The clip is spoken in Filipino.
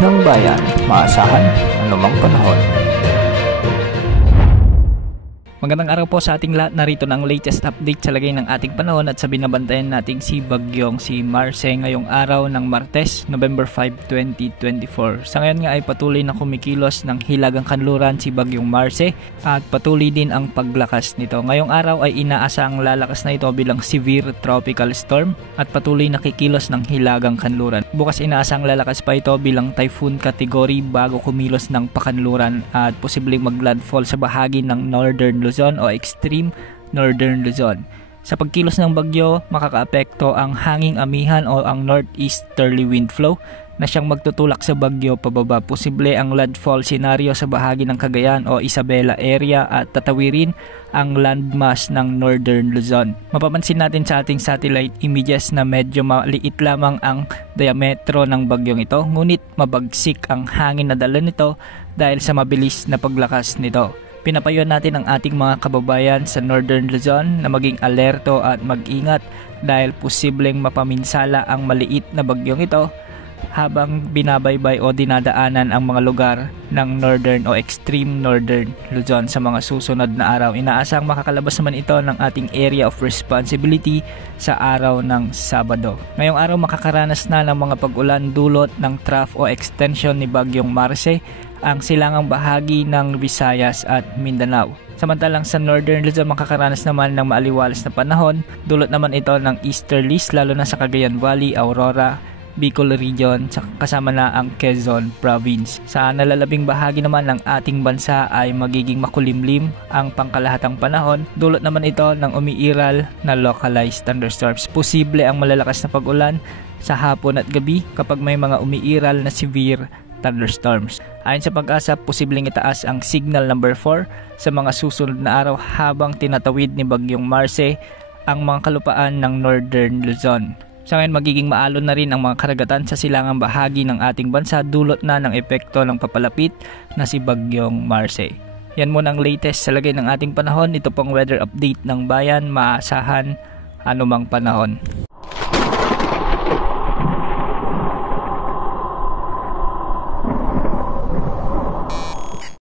ng bayan, maasahan anumang panahon. Magandang araw po sa ating lahat. Narito na ang latest update sa lagay ng ating panahon at sa binabantayan nating si Bagyong si Marce ngayong araw ng Martes, November 5, 2024. Sa ngayon nga ay patuloy na kumikilos ng hilagang kanluran si Bagyong Marce at patuloy din ang paglakas nito. Ngayong araw ay inaasang lalakas na ito bilang severe tropical storm at patuloy na kikilos ng hilagang kanluran. Bukas inaasang lalakas pa ito bilang typhoon category bago kumilos ng pakanluran at posibleng maglandfall sa bahagi ng northern Luzon o extreme northern Luzon. Sa pagkilos ng bagyo, makakaapekto ang hanging amihan o ang northeasterly wind flow na siyang magtutulak sa bagyo pababa. Posible ang landfall scenario sa bahagi ng Cagayan o Isabela area at tatawirin ang landmass ng northern Luzon. Mapapansin natin sa ating satellite images na medyo maliit lamang ang diametro ng bagyong ito, ngunit mabagsik ang hangin na dala nito dahil sa mabilis na paglakas nito. Pinapayuhan natin ang ating mga kababayan sa Northern Luzon na maging alerto at mag-ingat dahil posibleng mapaminsala ang maliit na bagyong ito habang binabaybay o dinadaanan ang mga lugar ng Northern o Extreme Northern Luzon sa mga susunod na araw. Inaasang makakalabas naman ito ng ating area of responsibility sa araw ng Sabado. Ngayong araw makakaranas na ng mga pag-ulan dulot ng trough o extension ni Bagyong Marce ang silangang bahagi ng Visayas at Mindanao. Samantalang sa Northern Luzon makakaranas naman ng maaliwalas na panahon, dulot naman ito ng easterlies lalo na sa Cagayan Valley, Aurora, Bicol Region, kasama na ang Quezon Province. Sa nalalabing bahagi naman ng ating bansa ay magiging makulimlim ang pangkalahatang panahon, dulot naman ito ng umiiral na localized thunderstorms. Posible ang malalakas na pag-ulan sa hapon at gabi kapag may mga umiiral na severe thunderstorms. Ayon sa Pag-asa, posibleng itaas ang signal number 4 sa mga susunod na araw habang tinatawid ni Bagyong Marce ang mga kalupaan ng Northern Luzon. Sa ngayon magiging maalon na rin ang mga karagatan sa silangang bahagi ng ating bansa dulot na ng epekto ng papalapit na si Bagyong Marce. Yan muna ang latest sa lagay ng ating panahon. Ito pong weather update ng bayan, maasahan anumang panahon.